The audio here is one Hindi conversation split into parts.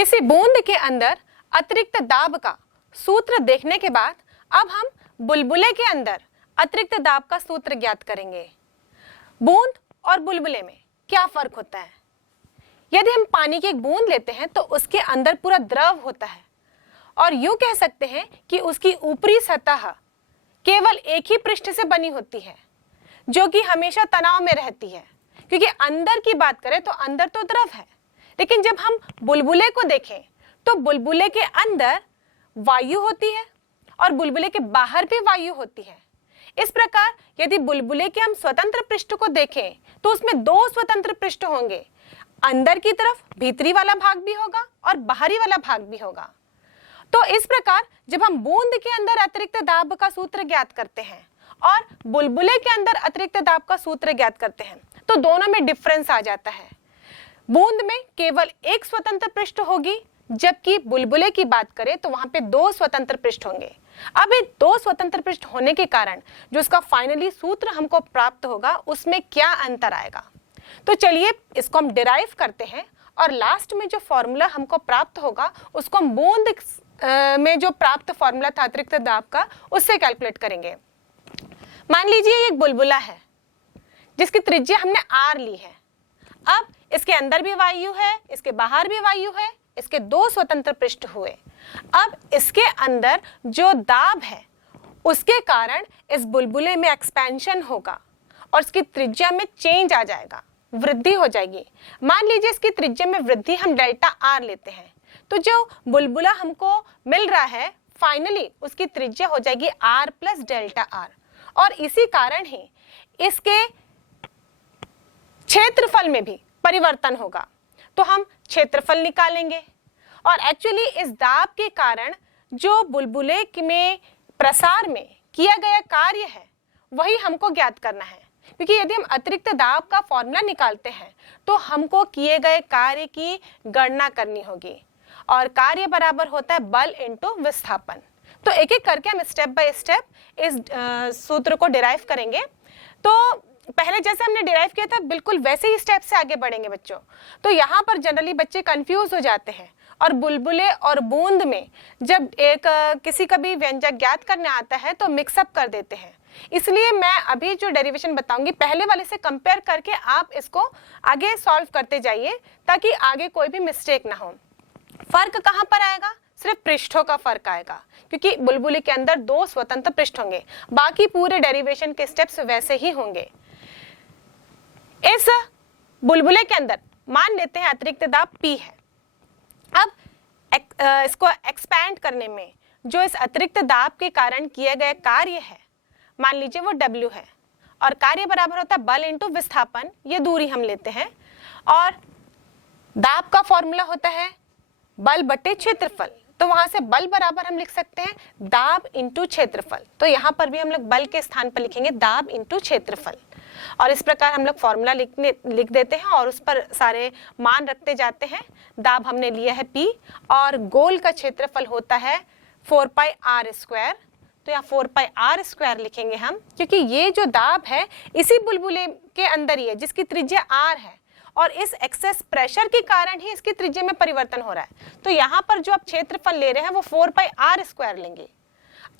किसी बूंद के अंदर अतिरिक्त दाब का सूत्र देखने के बाद अब हम बुलबुले के अंदर अतिरिक्त दाब का सूत्र ज्ञात करेंगे। बूंद और बुलबुले में क्या फर्क होता है? यदि हम पानी की एक बूंद लेते हैं तो उसके अंदर पूरा द्रव होता है और यूं कह सकते हैं कि उसकी ऊपरी सतह केवल एक ही पृष्ठ से बनी होती है जो कि हमेशा तनाव में रहती है, क्योंकि अंदर की बात करें तो अंदर तो द्रव है। लेकिन जब हम बुलबुले को देखें तो बुलबुले के अंदर वायु होती है और बुलबुले के बाहर भी वायु होती है। इस प्रकार यदि बुलबुले के हम स्वतंत्र पृष्ठ को देखें तो उसमें दो स्वतंत्र पृष्ठ होंगे, अंदर की तरफ भीतरी वाला भाग भी होगा और बाहरी वाला भाग भी होगा। तो इस प्रकार जब हम बूंद के अंदर अतिरिक्त दाब का सूत्र ज्ञात करते हैं और बुलबुले के अंदर अतिरिक्त दाब का सूत्र ज्ञात करते हैं तो दोनों में डिफरेंस आ जाता है। बूंद में केवल एक स्वतंत्र पृष्ठ होगी, जबकि बुलबुले की बात करें तो वहां पे दो स्वतंत्र पृष्ठ होंगे। अब ये दो स्वतंत्र पृष्ठ होने के कारण जो उसका फाइनली सूत्र हमको प्राप्त होगा उसमें क्या अंतर आएगा, तो चलिए इसको हम डिराइव करते हैं और लास्ट में जो फॉर्मूला हमको प्राप्त होगा उसको हम बूंद में जो प्राप्त फॉर्मूला था अतिरिक्त दाब का उससे कैलकुलेट करेंगे। मान लीजिए ये एक बुलबुला है जिसकी त्रिज्या हमने r ली है। अब इसके अंदर भी वायु है, इसके बाहर भी वायु है, इसके दो स्वतंत्र पृष्ठ हुए। अब इसके अंदर जो दाब है उसके कारण इस बुलबुले में एक्सपेंशन होगा और इसकी त्रिज्या में चेंज आ जाएगा, वृद्धि हो जाएगी। मान लीजिए इसकी त्रिज्या में वृद्धि हम डेल्टा आर लेते हैं तो जो बुलबुला हमको मिल रहा है फाइनली उसकी त्रिज्या हो जाएगी आर प्लस डेल्टा आर, और इसी कारण ही इसके क्षेत्रफल में भी परिवर्तन होगा। तो हम क्षेत्रफल निकालेंगे और एक्चुअली इस दाब के कारण जो बुलबुले में प्रसार में किया गया कार्य है वही हमको ज्ञात करना है, क्योंकि यदि हम अतिरिक्त दाब का फॉर्मूला निकालते हैं तो हमको किए गए कार्य की गणना करनी होगी और कार्य बराबर होता है बल इंटू विस्थापन। तो एक एक करके हम स्टेप बाय स्टेप इस सूत्र को डिराइव करेंगे। तो पहले जैसे हमने डिराइव किया था बिल्कुल वैसे ही स्टेप से आगे बढ़ेंगे बच्चों। तो यहाँ पर जनरली बच्चे कंफ्यूज हो जाते हैं और बुलबुले और बूंद में जब एक किसी का भी व्यंजक ज्ञात करने आता है तो मिक्सअप कर देते हैं। इसलिए मैं अभी जो डेरिवेशन बताऊंगी पहले वाले से कंपेयर करके आप इसको आगे सॉल्व करते जाइए ताकि आगे कोई भी मिस्टेक ना हो। फर्क कहाँ पर आएगा? सिर्फ पृष्ठों का फर्क आएगा, क्योंकि बुलबुले के अंदर दो स्वतंत्र पृष्ठ होंगे, बाकी पूरे डेरिवेशन के स्टेप्स वैसे ही होंगे। इस बुलबुले के अंदर मान लेते हैं अतिरिक्त दाब P है। अब इसको एक्सपैंड करने में जो इस अतिरिक्त दाब के कारण किए गए कार्य है मान लीजिए वो W है और कार्य बराबर होता है बल इंटू विस्थापन, ये दूरी हम लेते हैं, और दाब का फॉर्मूला होता है बल बटे क्षेत्रफल। तो वहां से बल बराबर हम लिख सकते हैं दाब इंटू क्षेत्रफल। तो यहाँ पर भी हम लोग बल के स्थान पर लिखेंगे दाब इंटू क्षेत्रफल, और इस प्रकार हम लोग फॉर्मूला लिख देते हैं और उस पर सारे मान रखते जाते हैं। दाब हमने लिया है P और गोल का क्षेत्रफल होता है 4 पाई r स्क्वायर। तो यहाँ 4 पाई r स्क्वायर लिखेंगे हम, क्योंकि ये जो दाब है इसी बुलबुले के अंदर ही है जिसकी त्रिज्या r है और इस एक्सेस प्रेशर के कारण ही इसकी त्रिज्या में परिवर्तन हो रहा है। तो यहाँ पर जो आप क्षेत्रफल ले रहे हैं वो 4 पाई r स्क्वायर लेंगे।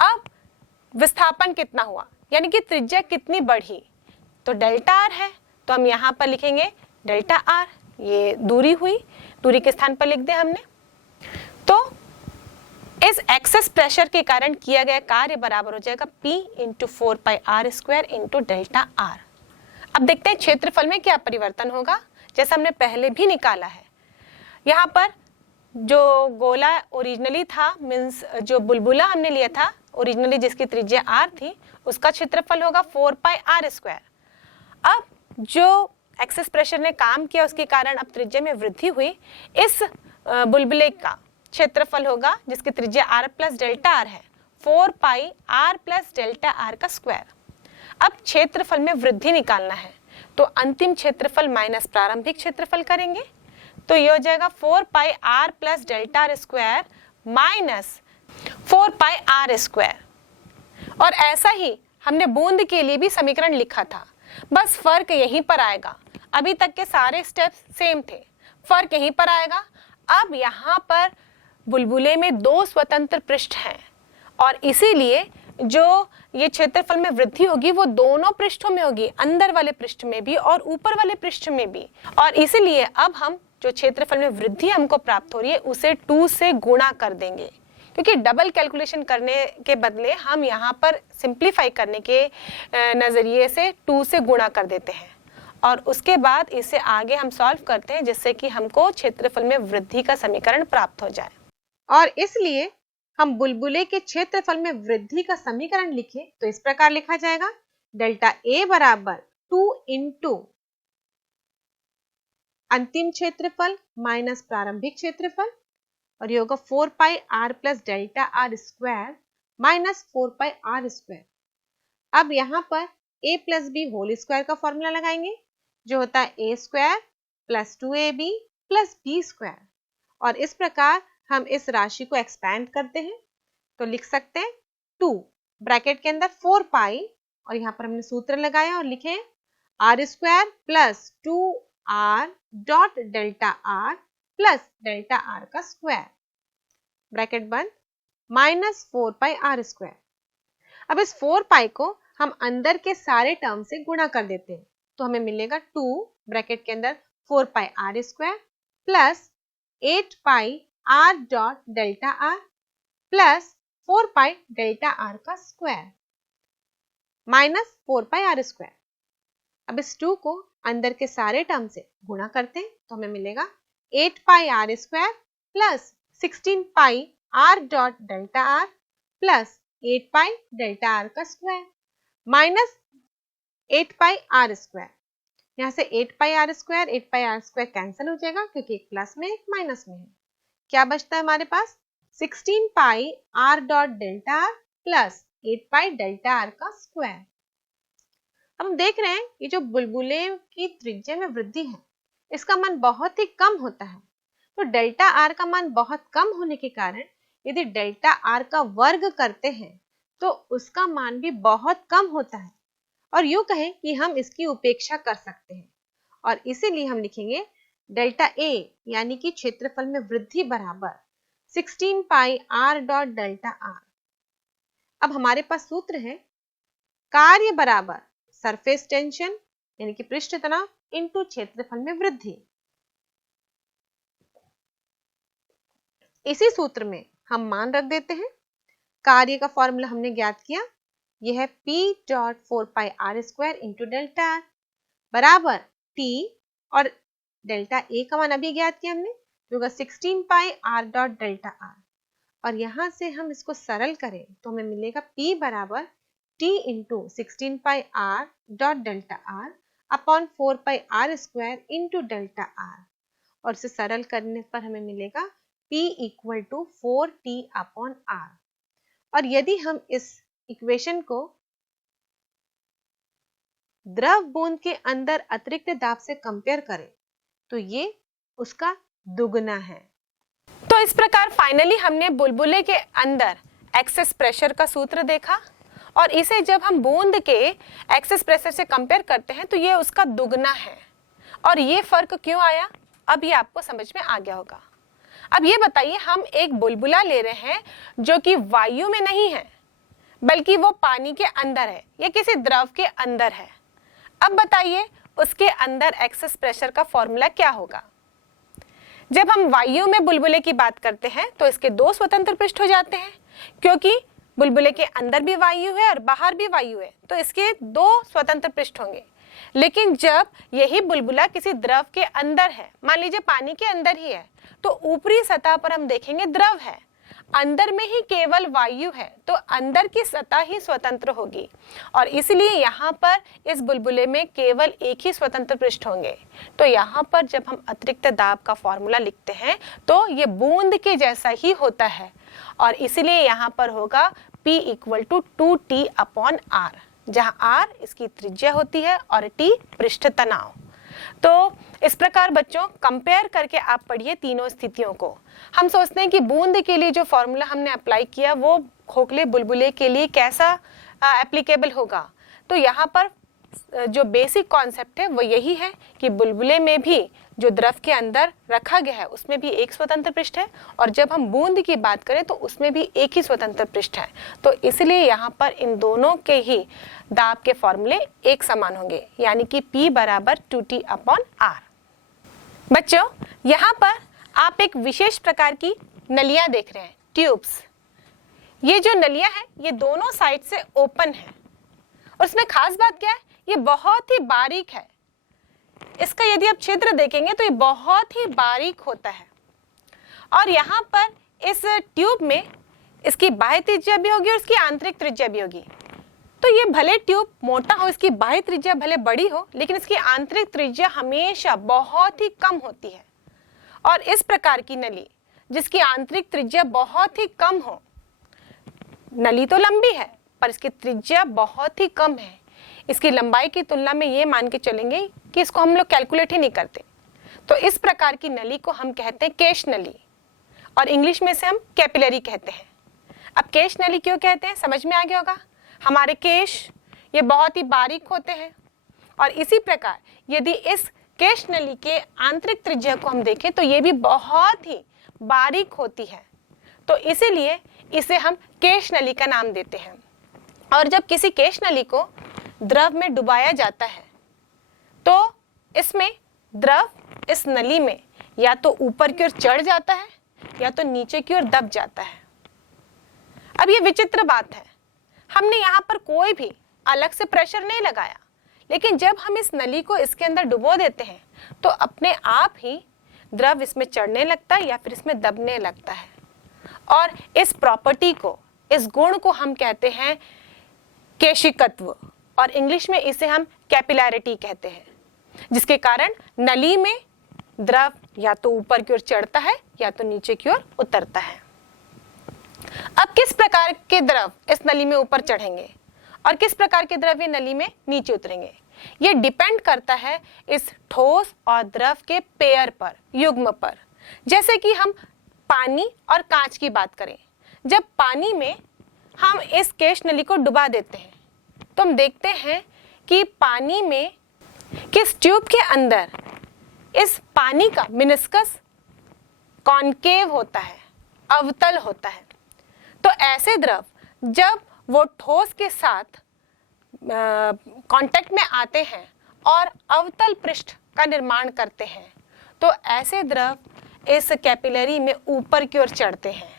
अब विस्थापन कितना हुआ, यानी कि त्रिज्या कितनी बढ़ी, तो डेल्टा आर है तो हम यहाँ पर लिखेंगे डेल्टा आर। ये दूरी हुई, दूरी के स्थान पर लिख दिया हमने। तो इस एक्सेस प्रेशर के कारण किया गया कार्य बराबर हो जाएगा P into 4 pi r square into delta are. अब देखते हैं क्षेत्रफल में क्या परिवर्तन होगा, जैसा हमने पहले भी निकाला है। यहाँ पर जो गोला ओरिजिनली था, मीन्स जो बुलबुला हमने लिया था ओरिजिनली जिसकी त्रिज्या r थी, उसका क्षेत्रफल होगा 4 पाई r स्क्वायर। अब जो एक्सेस प्रेशर ने काम किया उसके कारण अब त्रिज्या में वृद्धि हुई, इस बुलबुले का क्षेत्रफल होगा जिसकी त्रिज्या r प्लस डेल्टा आर है 4 पाई r प्लस डेल्टा आर का स्क्वायर। अब क्षेत्रफल में वृद्धि निकालना है तो अंतिम क्षेत्रफल माइनस प्रारंभिक क्षेत्रफल करेंगे, तो ये हो जाएगा 4 पाई r plus delta R square minus 4 पाई r स्क्वायर। और ऐसा ही हमने बूंद के लिए भी समीकरण लिखा था, बस फर्क यहीं पर आएगा। अभी तक के सारे स्टेप्स सेम थे, फर्क यहीं पर आएगा। अब यहाँ पर बुलबुले में दो स्वतंत्र पृष्ठ हैं और इसीलिए जो ये क्षेत्रफल में वृद्धि होगी वो दोनों पृष्ठों में होगी, अंदर वाले पृष्ठ में भी और ऊपर वाले पृष्ठ में भी। और इसीलिए अब हम जो क्षेत्रफल में वृद्धि हमको प्राप्त हो रही है उसे 2 से गुणा कर देंगे, क्योंकि डबल कैलकुलेशन करने के बदले हम यहाँ पर सिंप्लीफाई करने के नज़रिए से 2 से गुणा कर देते हैं और उसके बाद इसे आगे हम सॉल्व करते हैं जिससे कि हमको क्षेत्रफल में वृद्धि का समीकरण प्राप्त हो जाए। और इसलिए हम बुलबुले के क्षेत्रफल में वृद्धि का समीकरण लिखें तो इस प्रकार लिखा जाएगा, डेल्टा ए बराबर 2 इंटू अंतिम क्षेत्रफल माइनस प्रारंभिक क्षेत्रफल और ये होगा 4 pi R plus delta R square minus 4 pi R square. अब यहाँ पर a plus B whole square का फॉर्मूला लगाएंगे जो होता है a square plus 2ab plus b square और इस प्रकार हम इस राशि को एक्सपैंड करते हैं तो लिख सकते हैं 2 ब्रैकेट के अंदर 4 पाई और यहाँ पर हमने सूत्र लगाया और लिखे R square plus 2r dot delta R plus delta R का स्क्वायर ब्रैकेट बंद माइनस 4 पाई आर स्क्वायर। अब इस 4 पाई को हम अंदर के सारे टर्म से गुणा कर देते हैं तो हमें मिलेगा 2 ब्रैकेट के अंदर 4 pi R square plus 8 pi R dot delta R plus 4 pi delta R का square minus 4 pi R square. अब इस 2 को अंदर के सारे टर्म से गुणा करते हैं तो हमें मिलेगा 8 pi R square plus 16 pi R dot delta R plus 8 pi delta R का square minus 8 pi R square. यहाँ से 8 पाई आर स्क्वायर कैंसिल हो जाएगा क्योंकि एक प्लस में एक माइनस में है। क्या बचता है हमारे पास 16 pi R dot delta R plus 8 pi delta R का स्क्वायर। हम देख रहे हैं ये जो बुलबुले की त्रिज्या में वृद्धि है इसका मान बहुत ही कम होता है तो डेल्टा आर का मान बहुत कम होने के कारण यदि डेल्टा आर का वर्ग करते हैं तो उसका मान भी बहुत कम होता है और यूं कहें कि हम इसकी उपेक्षा कर सकते हैं और इसीलिए हम लिखेंगे डेल्टा ए यानी कि क्षेत्रफल में वृद्धि बराबर 16 pi R dot delta are. अब हमारे पास सूत्र है कार्य बराबर सरफेस टेंशन यानी कि पृष्ठ तनाव इनटू क्षेत्रफल में वृद्धि। इसी सूत्र में हम मान रख देते हैं। कार्य का फॉर्मूला हमने ज्ञात किया, यह है P dot 4 pi R square into delta R बराबर T और डेल्टा ए का मान अभी ज्ञात किया हमने जो होगा 16 pi R dot delta R और यहाँ से हम इसको सरल करें तो हमें मिलेगा P बराबर T into 16 pi R dot delta R upon 4 pi R square into delta R और इसे सरल करने पर हमें मिलेगा P equal to 4T upon R. और यदि हम इस इक्वेशन को द्रव बूंद के अंदर अतिरिक्त दाब से कंपेयर करें तो ये उसका दुगना है। तो इस प्रकार फाइनली हमने बुलबुले के अंदर एक्सेस प्रेशर का सूत्र देखा और इसे जब हम बूंद के एक्सेस प्रेशर से कंपेयर करते हैं तो ये उसका दुगना है। और ये फर्क क्यों आया अब ये आपको समझ में आ गया होगा। अब ये बताइए, हम एक बुलबुला ले रहे हैं जो कि वायु में नहीं है बल्कि वो पानी के अंदर है या किसी द्रव के अंदर है। अब बताइए उसके अंदर एक्सेस प्रेशर का फॉर्मूला क्या होगा। जब हम वायु में बुलबुले की बात करते हैं तो इसके दो स्वतंत्र पृष्ठ हो जाते हैं क्योंकि बुलबुले के अंदर भी वायु है और बाहर भी वायु है तो इसके दो स्वतंत्र पृष्ठ होंगे। लेकिन जब यही बुलबुला किसी द्रव के अंदर है, मान लीजिए पानी के अंदर ही है, तो ऊपरी सतह पर हम देखेंगे द्रव है, अंदर में ही केवल वायु है तो अंदर की सतह ही स्वतंत्र होगी और इसलिए यहाँ पर इस बुलबुले में केवल एक ही स्वतंत्र पृष्ठ होंगे। तो यहाँ पर जब हम अतिरिक्त दाब का फॉर्मूला लिखते हैं तो ये बूंद के जैसा ही होता है और इसलिए यहाँ पर होगा P equal to 2T upon R, जहाँ R इसकी त्रिज्या होती है और T पृष्ठ तनाव। तो इस प्रकार बच्चों कंपेयर करके आप पढ़िए तीनों स्थितियों को। हम सोचते हैं कि बूंद के लिए जो फॉर्मूला हमने अप्लाई किया वो खोखले बुलबुले के लिए कैसा एप्लीकेबल होगा। तो यहाँ पर जो बेसिक कॉन्सेप्ट है वो यही है कि बुलबुले में भी जो द्रव के अंदर रखा गया है उसमें भी एक स्वतंत्र पृष्ठ है, और जब हम बूंद की बात करें तो उसमें भी एक ही स्वतंत्र पृष्ठ है। तो इसलिए यहाँ पर इन दोनों के ही दाब के फॉर्मूले एक समान होंगे, यानी कि P बराबर 2T/R। बच्चों, यहाँ पर आप एक विशेष प्रकार की नलियाँ देख रहे हैं, ट्यूब्स। ये जो नलियाँ हैं ये दोनों साइड से ओपन है, और इसमें खास बात क्या है, ये बहुत ही बारीक है। इसका यदि आप छिद्र देखेंगे तो ये बहुत ही बारीक होता है, और यहाँ पर इस ट्यूब में इसकी बाह्य त्रिज्या भी होगी और इसकी आंतरिक त्रिज्या भी होगी। तो ये भले ट्यूब मोटा हो, इसकी बाह्य त्रिज्या भले बड़ी हो, लेकिन इसकी आंतरिक त्रिज्या हमेशा बहुत ही कम होती है। और इस प्रकार की नली जिसकी आंतरिक त्रिज्या बहुत ही कम हो, नली तो लंबी है पर इसकी त्रिज्या बहुत ही कम है, इसकी लंबाई की तुलना में ये मान के चलेंगे कि इसको हम लोग कैलकुलेट ही नहीं करते, तो इस प्रकार की नली को हम कहते हैं केश नली, और इंग्लिश में से हम कैपिलरी कहते हैं। अब केश नली क्यों कहते हैं, समझ में आ गया होगा। हमारे केश ये बहुत ही बारीक होते हैं, और इसी प्रकार यदि इस केश नली के आंतरिक त्रिज्या को हम देखें तो ये भी बहुत ही बारीक होती है, तो इसीलिए इसे हम केश नली का नाम देते हैं। और जब किसी केश नली को द्रव में डुबाया जाता है तो इसमें द्रव इस नली में या तो ऊपर की ओर चढ़ जाता है या तो नीचे की ओर दब जाता है। अब ये विचित्र बात है, हमने यहाँ पर कोई भी अलग से प्रेशर नहीं लगाया, लेकिन जब हम इस नली को इसके अंदर डुबो देते हैं तो अपने आप ही द्रव इसमें चढ़ने लगता है या फिर इसमें दबने लगता है। और इस प्रॉपर्टी को, इस गुण को हम कहते हैं केशिकत्व, और इंग्लिश में इसे हम कैपिलैरिटी कहते हैं, जिसके कारण नली में द्रव या तो ऊपर की ओर चढ़ता है या तो नीचे की ओर उतरता है। अब किस प्रकार के द्रव इस नली में ऊपर चढ़ेंगे और किस प्रकार के द्रव ये नली में नीचे उतरेंगे, ये डिपेंड करता है इस ठोस और द्रव के पेयर पर, युग्म पर। जैसे कि हम पानी और कांच की बात करें, जब पानी में हम इस केश नली को डुबा देते हैं तो हम देखते हैं कि पानी में किस ट्यूब के अंदर इस पानी का मिनिस्कस कॉनकेव होता है, अवतल होता है। तो ऐसे द्रव जब वो ठोस के साथ कांटेक्ट में आते हैं और अवतल पृष्ठ का निर्माण करते हैं तो ऐसे द्रव इस कैपिलरी में ऊपर की ओर चढ़ते हैं,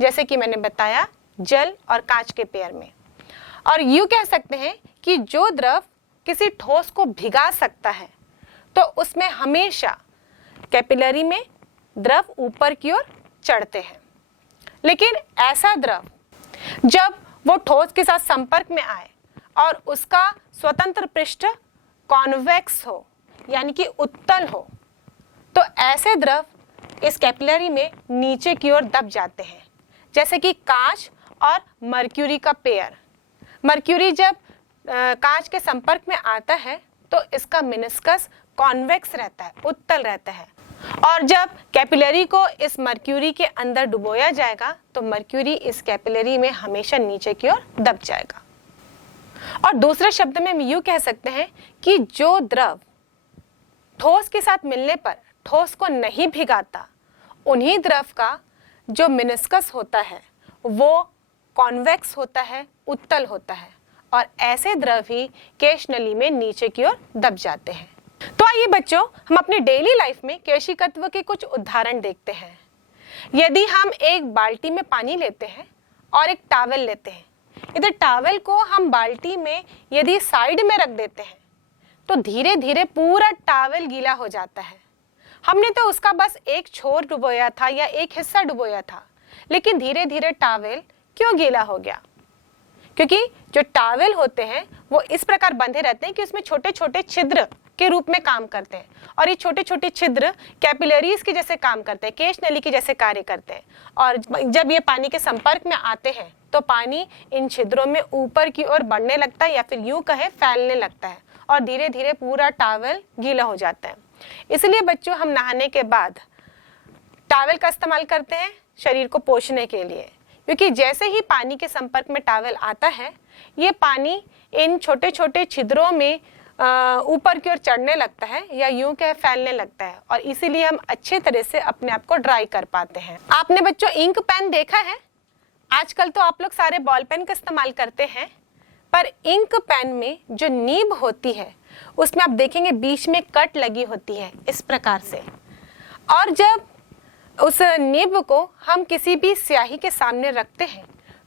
जैसे कि मैंने बताया जल और कांच के पेयर में। और यूं कह सकते हैं कि जो द्रव किसी ठोस को भिगा सकता है तो उसमें हमेशा कैपिलरी में द्रव ऊपर की ओर चढ़ते हैं। लेकिन ऐसा द्रव जब वो ठोस के साथ संपर्क में आए और उसका स्वतंत्र पृष्ठ कॉन्वेक्स हो यानी कि उत्तल हो, तो ऐसे द्रव इस कैपिलरी में नीचे की ओर दब जाते हैं, जैसे कि कांच और मर्क्यूरी का पेयर। मर्क्यूरी जब कांच के संपर्क में आता है तो इसका मिनिस्कस कॉन्वेक्स रहता है, उत्तल रहता है, और जब कैपिलरी को इस मर्क्यूरी के अंदर डुबोया जाएगा तो मर्क्यूरी इस कैपिलरी में हमेशा नीचे की ओर दब जाएगा। और दूसरे शब्द में हम यूं कह सकते हैं कि जो द्रव ठोस के साथ मिलने पर ठोस को नहीं भिगाता, उन्हीं द्रव का जो मिनिस्कस होता है वो कॉन्वेक्स होता है, उत्तल होता है, और ऐसे द्रव ही केश नली में नीचे की ओर दब जाते हैं। तो आइए बच्चों, हम अपनी डेली लाइफ में केशिकत्व के कुछ उदाहरण देखते हैं। यदि हम एक बाल्टी में पानी लेते हैं और एक टॉवल लेते हैं, इधर टॉवल को हम बाल्टी में यदि साइड में रख देते हैं तो धीरे धीरे पूरा टॉवल गीला हो जाता है। हमने तो उसका बस एक छोर डुबोया था या एक हिस्सा डुबोया था, लेकिन धीरे धीरे टॉवल क्यों गीला हो गया? क्योंकि जो टॉवल होते हैं वो इस प्रकार बंधे रहते हैं कि उसमें छोटे छोटे छिद्र के रूप में काम करते हैं, और ये छोटे छोटे छिद्र कैपिलरीज के जैसे काम करते हैं, केश नली के जैसे कार्य करते हैं। और जब ये पानी के संपर्क में आते हैं तो पानी इन छिद्रों में ऊपर की ओर बढ़ने लगता है या फिर यूं कहें फैलने लगता है, और धीरे धीरे पूरा टॉवल गीला हो जाता है। इसलिए बच्चों, हम नहाने के बाद टॉवल का इस्तेमाल करते हैं शरीर को पोंछने के लिए, क्योंकि जैसे ही पानी के संपर्क में टॉवल आता है ये पानी इन छोटे छोटे छिद्रों में ऊपर की ओर चढ़ने लगता है या यूं कहे फैलने लगता है, और इसीलिए हम अच्छे तरह से अपने आप को ड्राई कर पाते हैं। आपने बच्चों इंक पेन देखा है? आजकल तो आप लोग सारे बॉल पेन का इस्तेमाल करते हैं, पर इंक पेन में जो नीब होती है उसमें आप देखेंगे बीच में कट लगी होती है इस प्रकार से, और जब उस निब को हम किसी भी स्याही के सामने रखते हैं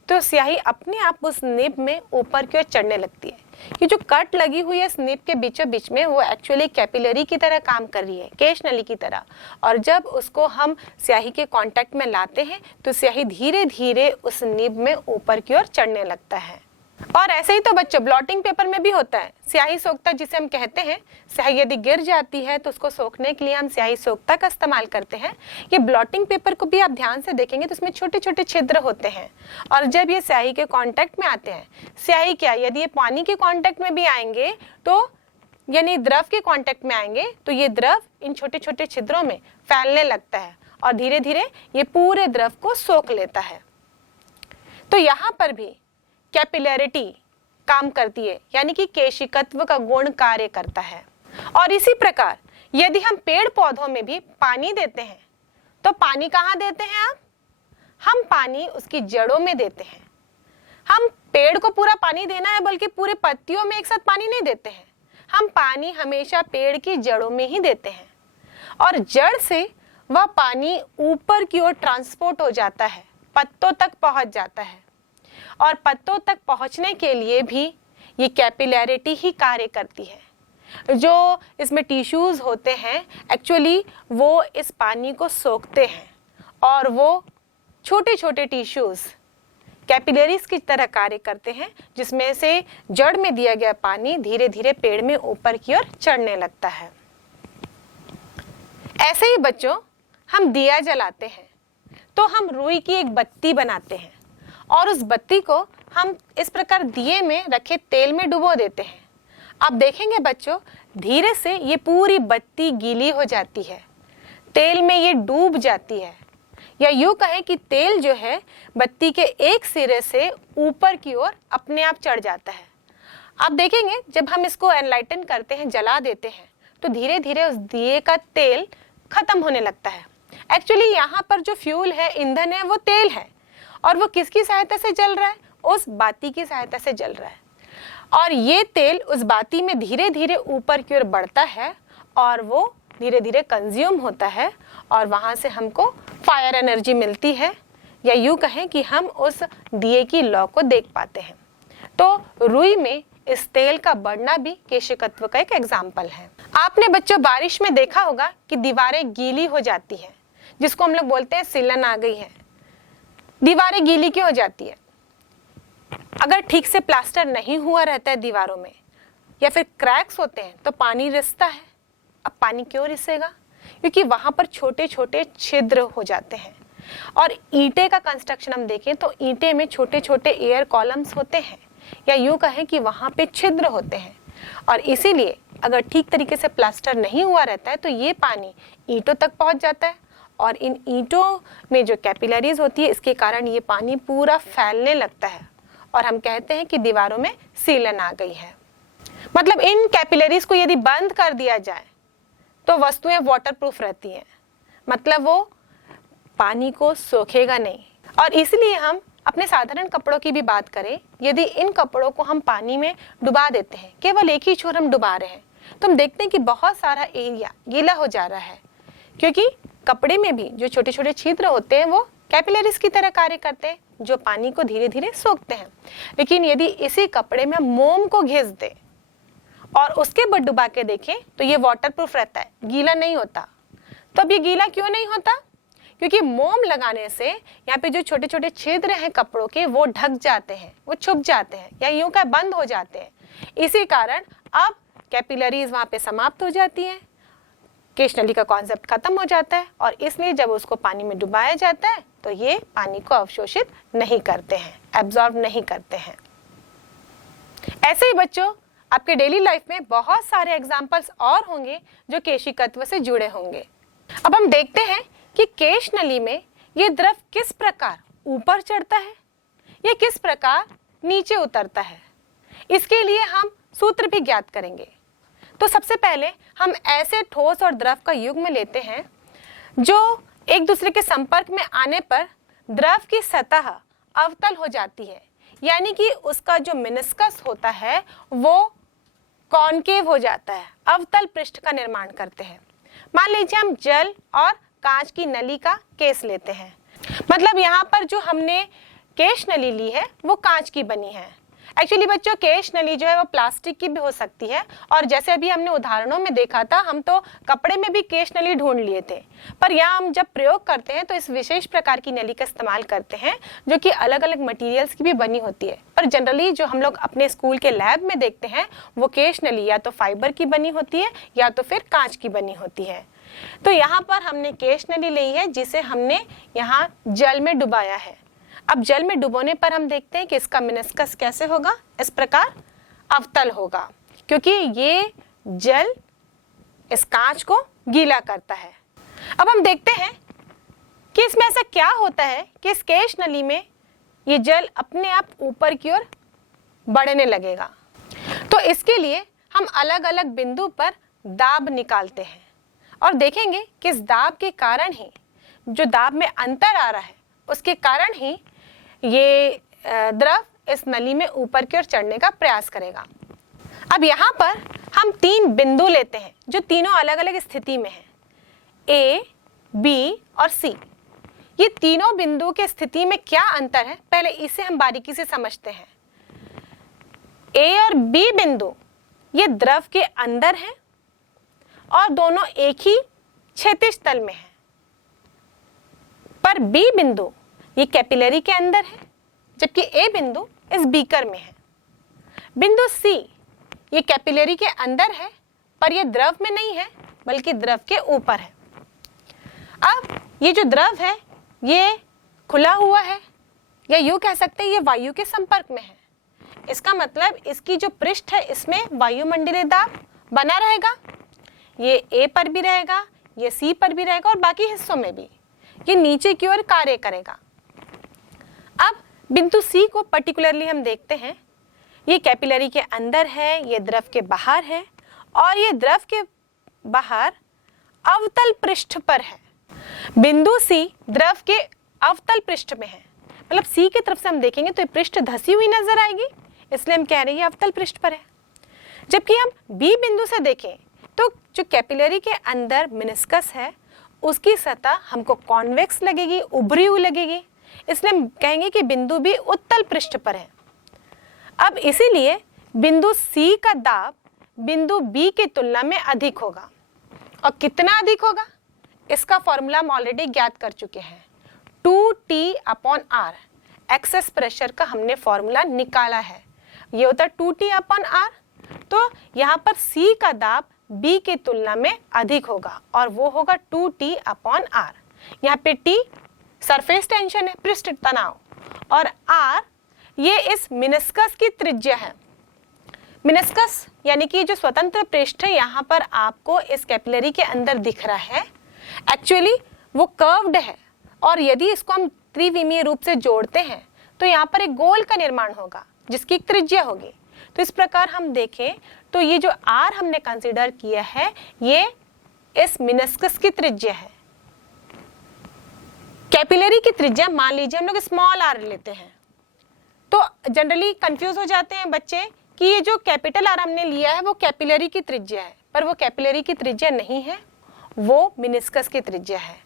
तो स्याही अपने आप उस निब में ऊपर की ओर चढ़ने लगती है। ये जो कट लगी हुई है इस निब के बीचों बीच में, वो एक्चुअली कैपिलरी की तरह काम कर रही है, केश नली की तरह, और जब उसको हम स्याही के कांटेक्ट में लाते हैं तो स्याही धीरे धीरे उस निब में ऊपर की ओर चढ़ने लगता है। और ऐसे ही तो बच्चों ब्लॉटिंग पेपर में भी होता है, स्याही सोखता जिसे हम कहते हैं। स्याही यदि गिर जाती है तो उसको सोखने के लिए हम स्याही सोखता का इस्तेमाल करते हैं। ये ब्लॉटिंग पेपर को भी आप ध्यान से देखेंगे तो उसमें छोटे छोटे छिद्र होते हैं, और जब ये स्याही के कांटेक्ट में आते हैं, स्याही क्या यदि ये पानी के कांटेक्ट में भी आएंगे तो यानी द्रव के कांटेक्ट में आएंगे तो ये द्रव इन छोटे छोटे छिद्रों में फैलने लगता है और धीरे धीरे ये पूरे द्रव को सोख लेता है। तो यहाँ पर भी कैपिलरिटी काम करती है, यानी कि केशिकत्व का गुण कार्य करता है। और इसी प्रकार यदि हम पेड़ पौधों में भी पानी देते हैं तो पानी कहाँ देते हैं हम पानी उसकी जड़ों में देते हैं। हम पेड़ को पूरा पानी देना है बल्कि पूरे पत्तियों में एक साथ पानी नहीं देते हैं, हम पानी हमेशा पेड़ की जड़ों में ही देते हैं, और जड़ से वह पानी ऊपर की ओर ट्रांसपोर्ट हो जाता है, पत्तों तक पहुंच जाता है, और पत्तों तक पहुंचने के लिए भी ये कैपिलरिटी ही कार्य करती है। जो इसमें टिश्यूज होते हैं एक्चुअली वो इस पानी को सोखते हैं, और वो छोटे छोटे टिश्यूज कैपिलरीज की तरह कार्य करते हैं, जिसमें से जड़ में दिया गया पानी धीरे धीरे पेड़ में ऊपर की ओर चढ़ने लगता है। ऐसे ही बच्चों हम दिया जलाते हैं तो हम रुई की एक बत्ती बनाते हैं, और उस बत्ती को हम इस प्रकार दिए में रखे तेल में डुबो देते हैं। आप देखेंगे बच्चों धीरे से ये पूरी बत्ती गीली हो जाती है, तेल में ये डूब जाती है, या यूं कहें कि तेल जो है बत्ती के एक सिरे से ऊपर की ओर अपने आप चढ़ जाता है। आप देखेंगे जब हम इसको एनलाइटन करते हैं, जला देते हैं, तो धीरे धीरे उस दिए का तेल खत्म होने लगता है। एक्चुअली यहाँ पर जो फ्यूल है, ईंधन है, वो तेल है, और वो किसकी सहायता से जल रहा है? उस बाती की सहायता से जल रहा है, और ये तेल उस बाती में धीरे धीरे ऊपर की ओर बढ़ता है और वो धीरे धीरे कंज्यूम होता है, और वहां से हमको फायर एनर्जी मिलती है, या यूं कहें कि हम उस दिए की लौ को देख पाते हैं। तो रुई में इस तेल का बढ़ना भी केशिकत्व का एक एग्जाम्पल है। आपने बच्चों बारिश में देखा होगा कि दीवारें गीली हो जाती हैं, जिसको हम लोग बोलते हैं सीलन आ गई है। दीवारें गीली क्यों हो जाती है? अगर ठीक से प्लास्टर नहीं हुआ रहता है दीवारों में, या फिर क्रैक्स होते हैं तो पानी रिसता है। अब पानी क्यों रिसेगा? क्योंकि वहां पर छोटे छोटे छिद्र हो जाते हैं, और ईंटे का कंस्ट्रक्शन हम देखें तो ईंटे में छोटे छोटे एयर कॉलम्स होते हैं, या यूं कहें कि वहां पे छिद्र होते हैं, और इसीलिए अगर ठीक तरीके से प्लास्टर नहीं हुआ रहता है तो ये पानी ईंटों तक पहुंच जाता है, और इन ईंटों में जो कैपिलरीज होती है इसके कारण ये पानी पूरा फैलने लगता है, और हम कहते हैं कि दीवारों में सीलन आ गई है। मतलब इन कैपिलरीज को यदि बंद कर दिया जाए तो वस्तुएं वाटरप्रूफ रहती हैं, मतलब वो पानी को सोखेगा नहीं। और इसलिए हम अपने साधारण कपड़ों की भी बात करें, यदि इन कपड़ों को हम पानी में डुबा देते हैं, केवल एक ही छोर हम डुबा रहे हैं, तो हम देखते हैं कि बहुत सारा एरिया गीला हो जा रहा है, क्योंकि कपड़े में भी जो छोटे छोटे छिद्र होते हैं वो कैपिलरीज की तरह कार्य करते हैं, जो पानी को धीरे धीरे सोखते हैं। लेकिन यदि इसी कपड़े में मोम को घिस दे और उसके बाद डुबा के देखें तो ये वाटरप्रूफ रहता है, गीला नहीं होता। तो अब ये गीला क्यों नहीं होता? क्योंकि मोम लगाने से यहाँ पे जो छोटे छोटे छिद्र हैं कपड़ों के वो ढक जाते हैं, वो छुप जाते हैं, या यूं का बंद हो जाते हैं। इसी कारण अब कैपिलरीज वहां पे समाप्त हो जाती हैं, केश नली का कॉन्सेप्ट खत्म हो जाता है, और इसलिए जब उसको पानी में डुबाया जाता है तो ये पानी को अवशोषित नहीं करते हैं, एब्जॉर्ब नहीं करते हैं। ऐसे ही बच्चों आपके डेली लाइफ में बहुत सारे एग्जाम्पल्स और होंगे जो केशिकत्व से जुड़े होंगे। अब हम देखते हैं कि केश नली में ये द्रव किस प्रकार ऊपर चढ़ता है या किस प्रकार नीचे उतरता है। इसके लिए हम सूत्र भी ज्ञात करेंगे, तो सबसे पहले हम ऐसे ठोस और द्रव का युग्म लेते हैं जो एक दूसरे के संपर्क में आने पर द्रव की सतह अवतल हो जाती है, यानी कि उसका जो मेनिस्कस होता है वो कॉनकेव हो जाता है, अवतल पृष्ठ का निर्माण करते हैं। मान लीजिए हम जल और कांच की नली का केस लेते हैं, मतलब यहाँ पर जो हमने केश नली ली है वो कांच की बनी है। एक्चुअली बच्चों केश नली जो है वो प्लास्टिक की भी हो सकती है, और जैसे अभी हमने उदाहरणों में देखा था, हम तो कपड़े में भी केश नली ढूंढ लिए थे, पर यहाँ हम जब प्रयोग करते हैं तो इस विशेष प्रकार की नली का इस्तेमाल करते हैं जो कि अलग अलग मटेरियल्स की भी बनी होती है। पर जनरली जो हम लोग अपने स्कूल के लैब में देखते हैं वो केश नली या तो फाइबर की बनी होती है या तो फिर कांच की बनी होती है। तो यहाँ पर हमने केश नली ली है जिसे हमने यहाँ जल में डुबाया है। अब जल में डुबोने पर हम देखते हैं कि इसका मेनिस्कस कैसे होगा, इस प्रकार अवतल होगा, क्योंकि ये जल इस कांच को गीला करता है। अब हम देखते हैं कि इसमें ऐसा क्या होता है कि इस केश नली में ये जल अपने आप ऊपर की ओर बढ़ने लगेगा। तो इसके लिए हम अलग अलग बिंदु पर दाब निकालते हैं और देखेंगे कि इस दाब के कारण ही, जो दाब में अंतर आ रहा है उसके कारण ही ये द्रव इस नली में ऊपर की ओर चढ़ने का प्रयास करेगा। अब यहाँ पर हम 3 बिंदु लेते हैं जो तीनों अलग अलग स्थिति में हैं, A, B और C। ये तीनों बिंदु के स्थिति में क्या अंतर है, पहले इसे हम बारीकी से समझते हैं। A और B बिंदु ये द्रव के अंदर हैं और दोनों एक ही क्षैतिज तल में हैं, पर B बिंदु ये कैपिलरी के अंदर है, जबकि A बिंदु इस बीकर में है। बिंदु C ये कैपिलरी के अंदर है, पर ये द्रव में नहीं है बल्कि द्रव के ऊपर है। अब ये जो द्रव है ये खुला हुआ है, या यूं कह सकते हैं ये वायु के संपर्क में है। इसका मतलब इसकी जो पृष्ठ है इसमें वायुमंडलीय दाब बना रहेगा, ये A पर भी रहेगा, ये C पर भी रहेगा और बाकी हिस्सों में भी ये नीचे की ओर कार्य करेगा। अब बिंदु C को पर्टिकुलरली हम देखते हैं, ये कैपिलरी के अंदर है, ये द्रव के बाहर है और ये द्रव के बाहर अवतल पृष्ठ पर है। बिंदु C द्रव के अवतल पृष्ठ में है, मतलब C की तरफ से हम देखेंगे तो ये पृष्ठ धसी हुई नजर आएगी, इसलिए हम कह रहे हैं ये अवतल पृष्ठ पर है। जबकि हम B बिंदु से देखें तो जो कैपिलरी के अंदर मेनिस्कस है उसकी सतह हमको कॉन्वेक्स लगेगी, उभरी हुई लगेगी, इसलिए हम कहेंगे कि बिंदु B उत्तल पृष्ठ पर है। अब इसीलिए बिंदु C का दाब बिंदु B की तुलना में अधिक होगा, और कितना अधिक होगा इसका फॉर्मूला हम ऑलरेडी ज्ञात कर चुके हैं, 2T/R। एक्सेस प्रेशर का हमने फॉर्मूला निकाला है, ये होता है 2T/R। तो यहाँ पर C का दाब B की तुलना में अधिक होगा और वो होगा 2T/R। यहाँ पे T सरफेस टेंशन है, पृष्ठ तनाव, और R ये इस मेनिस्कस की त्रिज्या है। मेनिस्कस यानी कि जो स्वतंत्र पृष्ठ है यहाँ पर आपको इस कैपिलरी के अंदर दिख रहा है, एक्चुअली वो कर्व्ड है, और यदि इसको हम त्रिविमीय रूप से जोड़ते हैं तो यहाँ पर एक गोल का निर्माण होगा जिसकी एक त्रिज्या होगी। तो इस प्रकार हम देखें तो ये जो R हमने कंसीडर किया है ये इस मेनिस्कस की त्रिज्या है। कैपिलरी की त्रिज्या मान लीजिए हम लोग स्मॉल r लेते हैं, तो जनरली कंफ्यूज हो जाते हैं बच्चे कि ये जो कैपिटल R हमने लिया है वो कैपिलरी की त्रिज्या है, पर वो कैपिलरी की त्रिज्या नहीं है, वो मेनिस्कस की त्रिज्या है।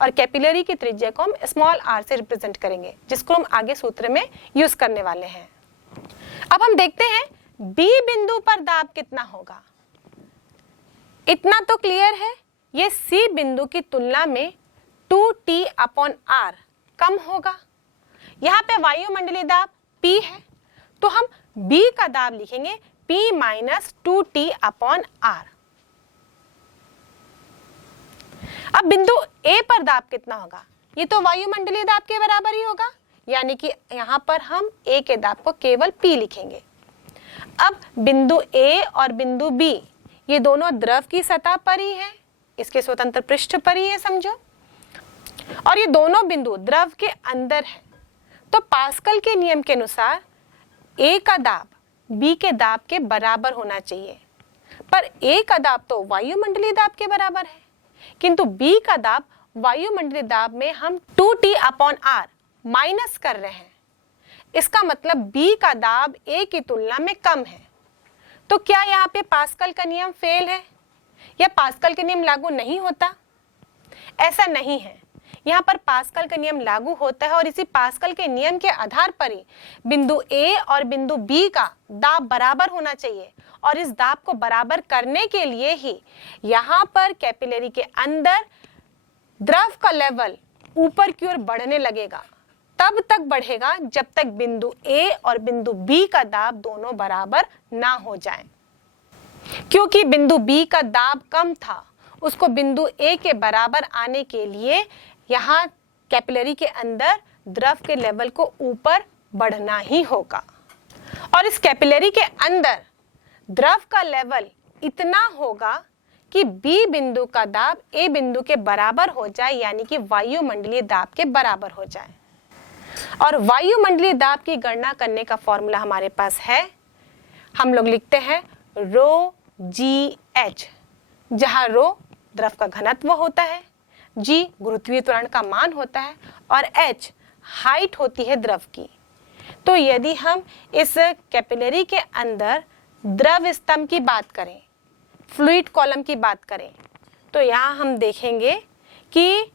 और कैपिलरी की त्रिज्या को हम स्मॉल r से रिप्रेजेंट करेंगे, जिसको हम आगे सूत्र में यूज करने वाले हैं। अब हम देखते हैं B बिंदु पर दाब कितना होगा। इतना तो क्लियर है, ये C बिंदु की तुलना में 2T/R कम होगा। यहाँ पे वायुमंडलीय दाब P है, तो हम B का दाब लिखेंगे P - 2T/R। अब बिंदु A पर दाब कितना होगा, ये तो वायुमंडलीय दाब के बराबर ही होगा, यानी कि यहाँ पर हम A के दाब को केवल P लिखेंगे। अब बिंदु A और बिंदु B ये दोनों द्रव की सतह पर ही है, इसके स्वतंत्र पृष्ठ पर ही है समझो, और ये दोनों बिंदु द्रव के अंदर है। तो पास्कल के नियम के अनुसार A का दाब B के दाब के बराबर होना चाहिए, पर A का दाब तो वायुमंडलीय दाब के बराबर है, किंतु B का दाब वायुमंडलीय दाब में हम 2T/R माइनस कर रहे हैं। इसका मतलब B का दाब A की तुलना में कम है। तो क्या यहाँ पे पास्कल का नियम फेल है या पास्कल का नियम लागू नहीं होता? ऐसा नहीं है, यहाँ पर पास्कल का नियम लागू होता है और इसी पास्कल के नियम के आधार पर ही बिंदु A और बिंदु B का दाब बराबर होना चाहिए और इस दाब को बराबर करने के लिए ही यहाँ पर कैपिलरी के अंदर द्रव का लेवल ऊपर की ओर बढ़ने लगेगा। तब तक बढ़ेगा जब तक बिंदु A और बिंदु B का दाब दोनों बराबर ना हो जाएं। क्योंकि बिंदु B का दाब कम था, उसको बिंदु A के बराबर आने के लिए यहाँ कैपिलरी के अंदर द्रव के लेवल को ऊपर बढ़ना ही होगा और इस कैपिलरी के अंदर द्रव का लेवल इतना होगा कि B बिंदु का दाब A बिंदु के बराबर हो जाए, यानी कि वायुमंडलीय दाब के बराबर हो जाए। और वायुमंडलीय दाब की गणना करने का फॉर्मूला हमारे पास है, हम लोग लिखते हैं ρgh, जहां रो द्रव का घनत्व होता है, g गुरुत्वीय त्वरण का मान होता है और h हाइट होती है द्रव की। तो यदि हम इस कैपिलरी के अंदर द्रव स्तंभ की बात करें, फ्लूइड कॉलम की बात करें, तो यहाँ हम देखेंगे कि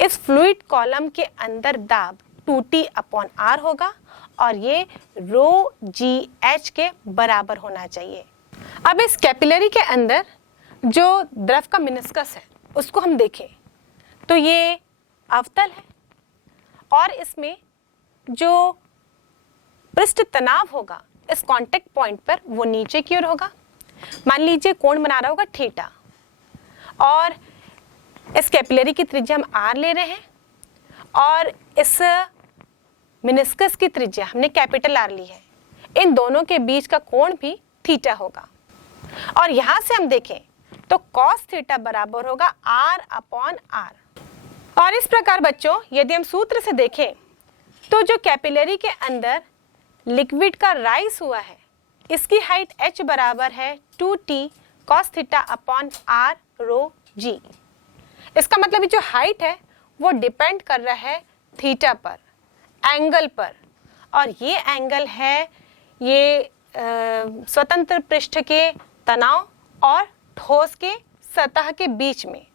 इस फ्लूइड कॉलम के अंदर दाब 2T/R होगा और ये ρgh के बराबर होना चाहिए। अब इस कैपिलरी के अंदर जो द्रव का मिनिस्कस है उसको हम देखें तो ये अवतल है और इसमें जो पृष्ठ तनाव होगा इस कांटेक्ट पॉइंट पर वो नीचे की ओर होगा। मान लीजिए कोण बना रहा होगा थीटा और इस कैपिलरी की त्रिज्या हम R ले रहे हैं और इस मिनिस्कस की त्रिज्या हमने कैपिटल R ली है। इन दोनों के बीच का कोण भी थीटा होगा और यहां से हम देखें तो cos थीटा बराबर होगा R/R। और इस प्रकार बच्चों यदि हम सूत्र से देखें तो जो कैपिलरी के अंदर लिक्विड का राइज हुआ है इसकी हाइट h बराबर है 2T cos θ/R ρg। इसका मतलब जो हाइट है वो डिपेंड कर रहा है थीटा पर, एंगल पर, और ये एंगल है ये स्वतंत्र पृष्ठ के तनाव और ठोस के सतह के बीच में।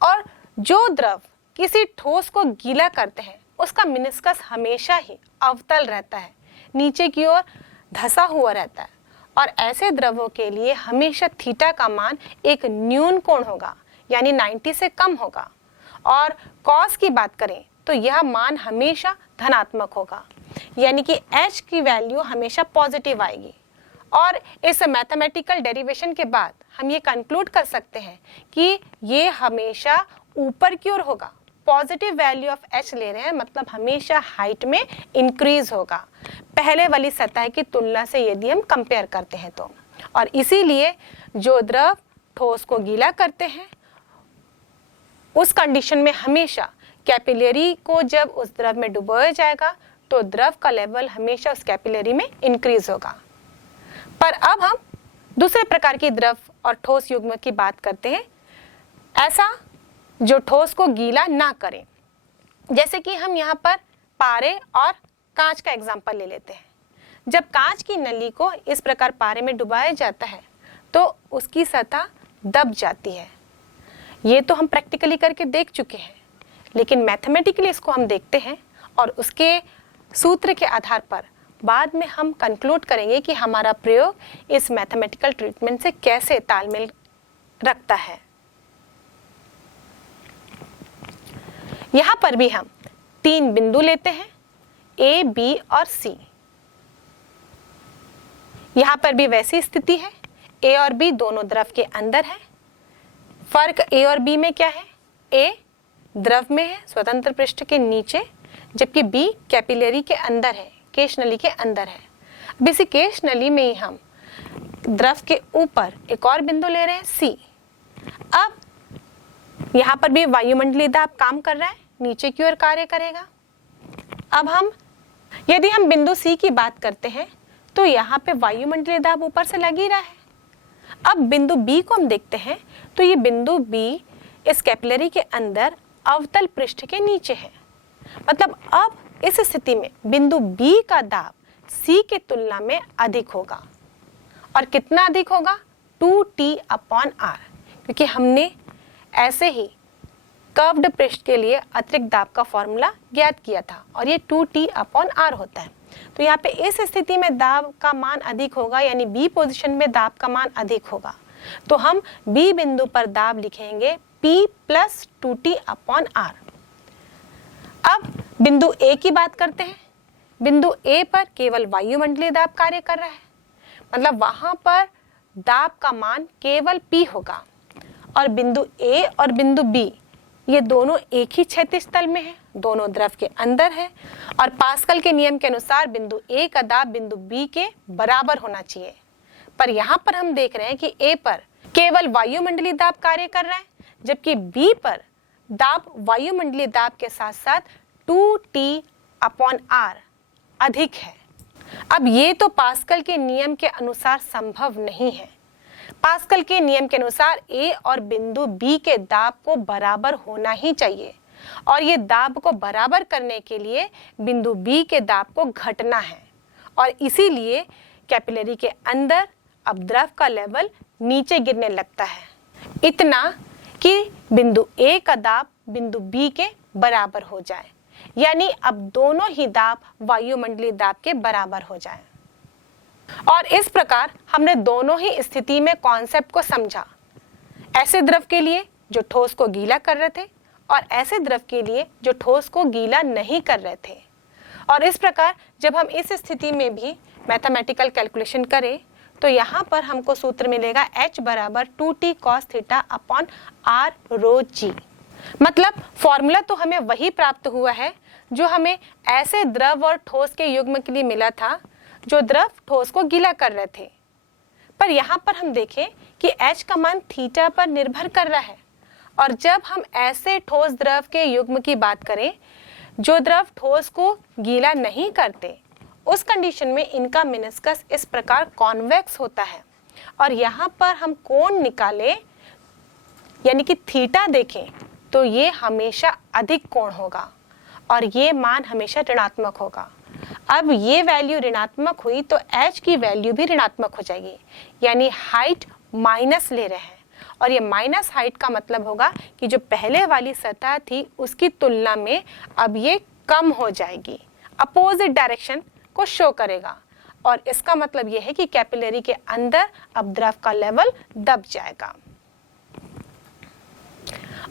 और जो द्रव किसी ठोस को गीला करते हैं उसका मिनिस्कस हमेशा ही अवतल रहता है, नीचे की ओर धंसा हुआ रहता है और ऐसे द्रवों के लिए हमेशा थीटा का मान एक न्यून कोण होगा, यानी 90 से कम होगा। और कॉस की बात करें तो यह मान हमेशा धनात्मक होगा, यानी कि h की वैल्यू हमेशा पॉजिटिव आएगी। और इस मैथमेटिकल डेरिवेशन के बाद हम ये कंक्लूड कर सकते हैं कि ये हमेशा ऊपर की ओर होगा। पॉजिटिव वैल्यू ऑफ h ले रहे हैं मतलब हमेशा हाइट में इंक्रीज होगा पहले वाली सतह की तुलना से यदि हम कंपेयर करते हैं तो। और इसीलिए जो द्रव ठोस को गीला करते हैं उस कंडीशन में हमेशा कैपिलरी को जब उस द्रव में डुबोया जाएगा तो द्रव का लेवल हमेशा उस कैपिलरी में इंक्रीज होगा। पर अब हम दूसरे प्रकार की द्रव और ठोस युग्म की बात करते हैं, ऐसा जो ठोस को गीला ना करें। जैसे कि हम यहाँ पर पारे और कांच का एग्जाम्पल ले लेते हैं। जब कांच की नली को इस प्रकार पारे में डुबाया जाता है तो उसकी सतह दब जाती है। ये तो हम प्रैक्टिकली करके देख चुके हैं, लेकिन मैथमेटिकली इसको हम देखते हैं और उसके सूत्र के आधार पर बाद में हम कंक्लूड करेंगे कि हमारा प्रयोग इस मैथमेटिकल ट्रीटमेंट से कैसे तालमेल रखता है। यहाँ पर भी हम 3 बिंदु लेते हैं A, B और C। यहाँ पर भी वैसी स्थिति है, A और B दोनों द्रव के अंदर है। फर्क A और B में क्या है? A द्रव में है स्वतंत्र पृष्ठ के नीचे, जबकि B कैपिलरी के अंदर है, केश नली के अंदर है। अब इसी केश नली में ही हम द्रव के ऊपर एक और बिंदु ले रहे हैं C। अब यहाँ पर भी वायुमंडलीय दाब काम कर रहा है, नीचे की ओर कार्य करेगा। अब यदि हम बिंदु C की बात करते हैं तो यहाँ पे वायुमंडलीय दाब ऊपर से लग ही रहा है अब बिंदु B को हम देखते हैं तो ये बिंदु B इस कैपिलरी के अंदर अवतल पृष्ठ के नीचे है। मतलब अब इस स्थिति में बिंदु B का दाब C के तुलना में अधिक होगा। और कितना अधिक होगा? 2T/R, क्योंकि हमने ऐसे ही कर्व्ड पृष्ठ के लिए अतिरिक्त दाब का फॉर्मूला ज्ञात किया था और ये 2T/R होता है। तो यहाँ पे इस स्थिति में दाब का मान अधिक होगा, यानी B पोजीशन में दाब का मान अधिक होगा। तो हम B बिंदु पर दाब लिखेंगे P + 2T/R। अब बिंदु A की बात करते हैं। बिंदु A पर केवल वायुमंडलीय दाब कार्य कर रहा है, मतलब वहां पर दाब का मान केवल P होगा। और बिंदु A और बिंदु B ये दोनों एक ही क्षैतिज तल में है, दोनों द्रव के अंदर है और पास्कल के नियम के अनुसार बिंदु A का दाब बिंदु B के बराबर होना चाहिए। पर यहाँ पर हम देख रहे हैं कि A पर केवल वायुमंडलीय दाब कार्य कर रहा है, जबकि B पर दाब वायुमंडलीय दाब के साथ साथ 2T/R अधिक है। अब ये तो पास्कल के नियम के अनुसार संभव नहीं है। पास्कल के नियम के अनुसार A और बिंदु B के दाब को बराबर होना ही चाहिए और ये दाब को बराबर करने के लिए बिंदु B के दाब को घटना है और इसीलिए कैपिलरी के अंदर अब द्रव का लेवल नीचे गिरने लगता है, इतना कि बिंदु A का दाब बिंदु B के बराबर हो जाए, यानी अब दोनों ही दाब वायुमंडलीय दाब के बराबर हो जाए। और इस प्रकार हमने दोनों ही स्थिति में कॉन्सेप्ट को समझा, ऐसे द्रव के लिए जो ठोस को गीला कर रहे थे और ऐसे द्रव के लिए जो ठोस को गीला नहीं कर रहे थे। और इस प्रकार जब हम इस स्थिति में भी मैथमेटिकल कैलकुलेशन करें तो यहाँ पर हमको सूत्र मिलेगा H = 2T cos θ/R ρg। मतलब फॉर्मूला तो हमें वही प्राप्त हुआ है जो हमें ऐसे द्रव और ठोस के युग्म के लिए मिला था जो द्रव ठोस को गीला कर रहे थे। पर यहाँ पर हम देखें कि H का मान थीटा पर निर्भर कर रहा है और जब हम ऐसे ठोस द्रव के युग्म की बात करें जो द्रव ठोस को गीला नहीं करते, उस कंडीशन में इनका मेनिस्कस इस प्रकार कॉन्वेक्स होता है और यहाँ पर हम कोण निकालें यानी कि थीटा देखें तो ये हमेशा अधिक कोण होगा और ये मान हमेशा ऋणात्मक होगा। अब ये वैल्यू ऋणात्मक हुई तो H की वैल्यू भी ऋणात्मक हो जाएगी, यानी हाइट माइनस ले रहे हैं और ये माइनस हाइट का मतलब होगा कि जो पहले वाली सतह थी उसकी तुलना में अब ये कम हो जाएगी, अपोजिट डायरेक्शन को शो करेगा और इसका मतलब ये है कि कैपिलरी के अंदर अब द्रव का लेवल दब जाएगा।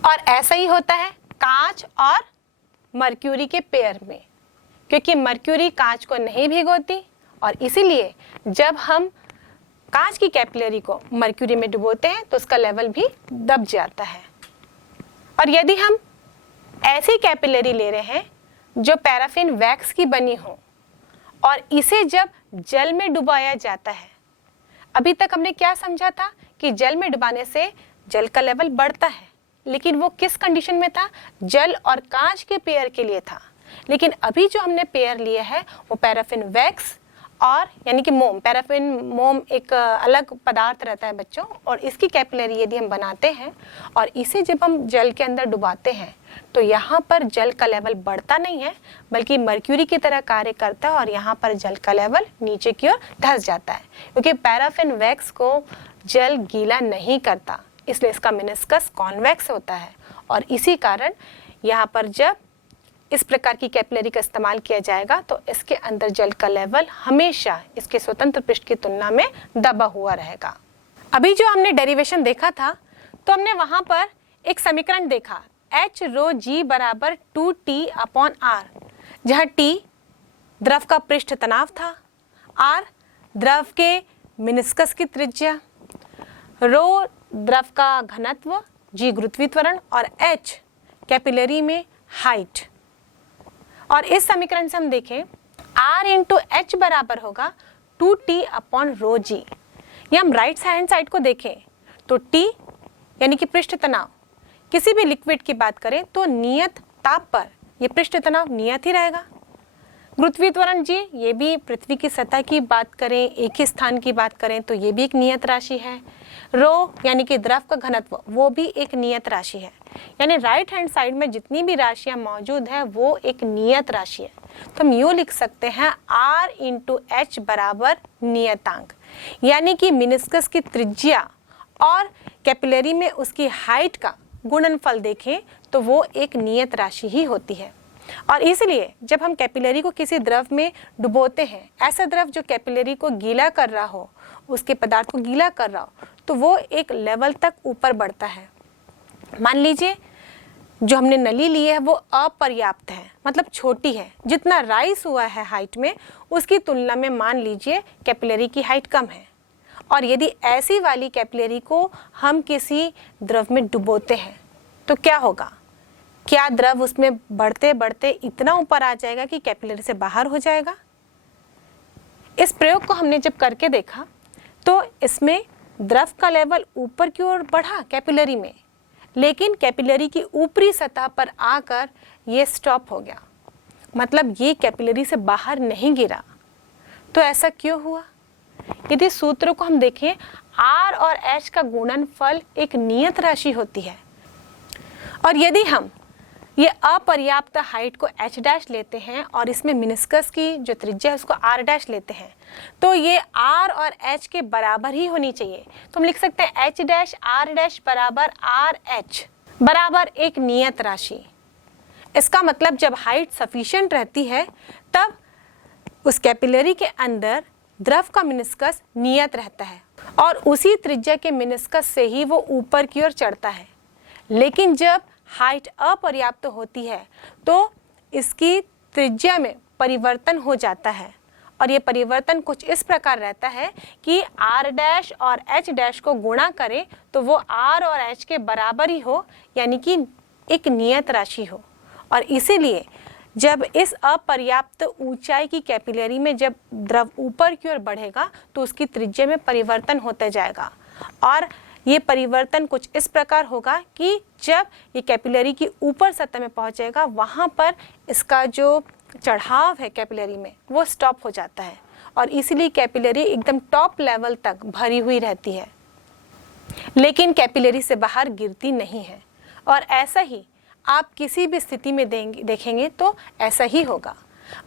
और ऐसा ही होता है कांच और मर्क्यूरी के पेयर में, क्योंकि मर्क्यूरी कांच को नहीं भिगोती और इसीलिए जब हम कांच की कैपिलरी को मर्क्यूरी में डुबोते हैं तो उसका लेवल भी दब जाता है। और यदि हम ऐसी कैपिलरी ले रहे हैं जो पैराफिन वैक्स की बनी हो और इसे जब जल में डुबाया जाता है, अभी तक हमने क्या समझा था कि जल में डुबाने से जल का लेवल बढ़ता है, लेकिन वो किस कंडीशन में था? जल और कांच के पेयर के लिए था। लेकिन अभी जो हमने पेयर लिया है वो पैराफिन वैक्स और यानी कि मोम। पैराफिन मोम एक अलग पदार्थ रहता है बच्चों, और इसकी कैपिलरी यदि हम बनाते हैं और इसे जब हम जल के अंदर डुबाते हैं तो यहाँ पर जल का लेवल बढ़ता नहीं है बल्कि मर्क्यूरी की तरह कार्य करता है और यहाँ पर जल का लेवल नीचे की ओर धंस जाता है, क्योंकि पैराफिन वैक्स को जल गीला नहीं करता, इसलिए इसका मेनिस्कस कॉन्वेक्स होता है। और इसी कारण यहाँ पर जब इस प्रकार की कैपिलरी का इस्तेमाल किया जाएगा तो इसके अंदर जल का लेवल हमेशा इसके स्वतंत्र पृष्ठ की तुलना में दबा हुआ रहेगा। अभी जो हमने डेरिवेशन देखा था तो हमने वहां पर एक समीकरण देखा H rho g = 2T/R, जहाँ T द्रव का पृष्ठ तनाव था, R द्रव के मेनिस्कस की त्रिज्या, रो द्रव का घनत्व, G गुरुत्वीय त्वरण और H कैपिलरी में हाइट। और इस समीकरण से हम देखें R × H बराबर होगा 2T/ρg। ये हम राइट हैंड साइड को देखें तो T यानी कि पृष्ठ तनाव, किसी भी लिक्विड की बात करें तो नियत ताप पर ये पृष्ठ तनाव नियत ही रहेगा। गुरुत्वीय त्वरण G, ये भी पृथ्वी की सतह की बात करें, एक ही स्थान की बात करें तो ये भी एक नियत राशि है। रो यानी कि द्रव का घनत्व वो भी एक नियत राशि है, यानी राइट हैंड साइड में जितनी भी राशियां मौजूद हैं वो एक नियत राशि है। तो हम यूँ लिख सकते हैं R इंटू एच बराबर नियतांक, यानी कि मिनिस्कस की त्रिज्या और कैपिलरी में उसकी हाइट का गुणनफल देखें तो वो एक नियत राशि ही होती है। और इसलिए जब हम कैपिलरी को किसी द्रव में डुबोते हैं, ऐसा द्रव जो कैपिलरी को गीला कर रहा हो, उसके पदार्थ को गीला कर रहा हो, तो वो एक लेवल तक ऊपर बढ़ता है। मान लीजिए जो हमने नली ली है वो अपर्याप्त है, मतलब छोटी है, जितना राइज हुआ है हाइट में उसकी तुलना में मान लीजिए कैपिलरी की हाइट कम है। और यदि ऐसी वाली कैपिलरी को हम किसी द्रव में डुबोते हैं तो क्या होगा? क्या द्रव उसमें बढ़ते बढ़ते इतना ऊपर आ जाएगा कि कैपिलरी से बाहर हो जाएगा? इस प्रयोग को हमने जब करके देखा तो इसमें द्रव का लेवल ऊपर की ओर बढ़ा कैपिलरी में, लेकिन कैपिलरी की ऊपरी सतह पर आकर ये स्टॉप हो गया, मतलब ये कैपिलरी से बाहर नहीं गिरा। तो ऐसा क्यों हुआ? यदि सूत्र को हम देखें, R और H का गुणनफल एक नियत राशि होती है, और यदि हम ये अपर्याप्त हाइट को H डैश लेते हैं और इसमें मिनिस्कस की जो त्रिज्या है उसको R डैश लेते हैं, तो ये R और H के बराबर ही होनी चाहिए। तो हम लिख सकते हैं H डैश R डैश बराबर RH बराबर एक नियत राशि। इसका मतलब जब हाइट सफिशिएंट रहती है तब उस कैपिलरी के अंदर द्रव का मिनिस्कस नियत रहता है और उसी त्रिज्या के मिनिस्कस से ही वो ऊपर की ओर चढ़ता है। लेकिन जब हाइट अपर्याप्त होती है तो इसकी त्रिज्या में परिवर्तन हो जाता है, और ये परिवर्तन कुछ इस प्रकार रहता है कि R डैश और H डैश को गुणा करें तो वो R और H के बराबर ही हो, यानी कि एक नियत राशि हो। और इसीलिए जब इस अपर्याप्त ऊंचाई की कैपिलरी में जब द्रव ऊपर की ओर बढ़ेगा तो उसकी त्रिज्या में परिवर्तन होता जाएगा, और ये परिवर्तन कुछ इस प्रकार होगा कि जब ये कैपिलरी की ऊपर सतह में पहुंचेगा वहां पर इसका जो चढ़ाव है कैपिलरी में वो स्टॉप हो जाता है, और इसीलिए कैपिलरी एकदम टॉप लेवल तक भरी हुई रहती है, लेकिन कैपिलरी से बाहर गिरती नहीं है। और ऐसा ही आप किसी भी स्थिति में देखेंगे तो ऐसा ही होगा।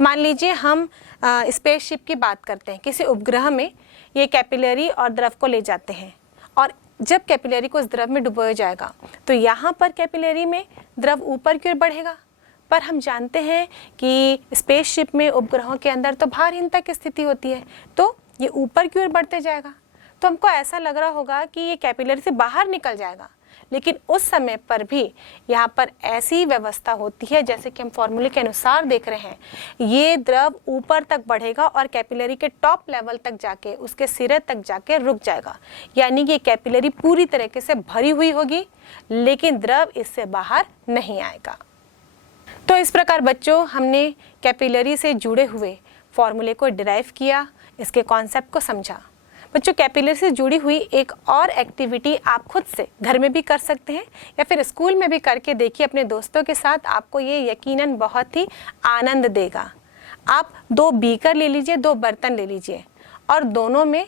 मान लीजिए हम स्पेसशिप की बात करते हैं, किसी उपग्रह में ये कैपिलरी और द्रव को ले जाते हैं, और जब कैपिलरी को उस द्रव में डुबोया जाएगा तो यहाँ पर कैपिलरी में द्रव ऊपर की ओर बढ़ेगा, पर हम जानते हैं कि स्पेसशिप में उपग्रहों के अंदर तो भारहीनता की स्थिति होती है, तो ये ऊपर की ओर बढ़ते जाएगा। तो हमको ऐसा लग रहा होगा कि ये कैपिलरी से बाहर निकल जाएगा, लेकिन उस समय पर भी यहाँ पर ऐसी व्यवस्था होती है जैसे कि हम फॉर्मूले के अनुसार देख रहे हैं, ये द्रव ऊपर तक बढ़ेगा और कैपिलरी के टॉप लेवल तक जाके उसके सिरे तक जाके रुक जाएगा, यानी कि कैपिलरी पूरी तरीके से भरी हुई होगी लेकिन द्रव इससे बाहर नहीं आएगा। तो इस प्रकार बच्चों हमने कैपिलरी से जुड़े हुए फॉर्मूले को डिराइव किया, इसके कॉन्सेप्ट को समझा। बच्चों कैपिलरी से जुड़ी हुई एक और एक्टिविटी आप खुद से घर में भी कर सकते हैं या फिर स्कूल में भी करके देखिए अपने दोस्तों के साथ, आपको ये यकीनन बहुत ही आनंद देगा। आप 2 बीकर ले लीजिए, 2 बर्तन ले लीजिए और दोनों में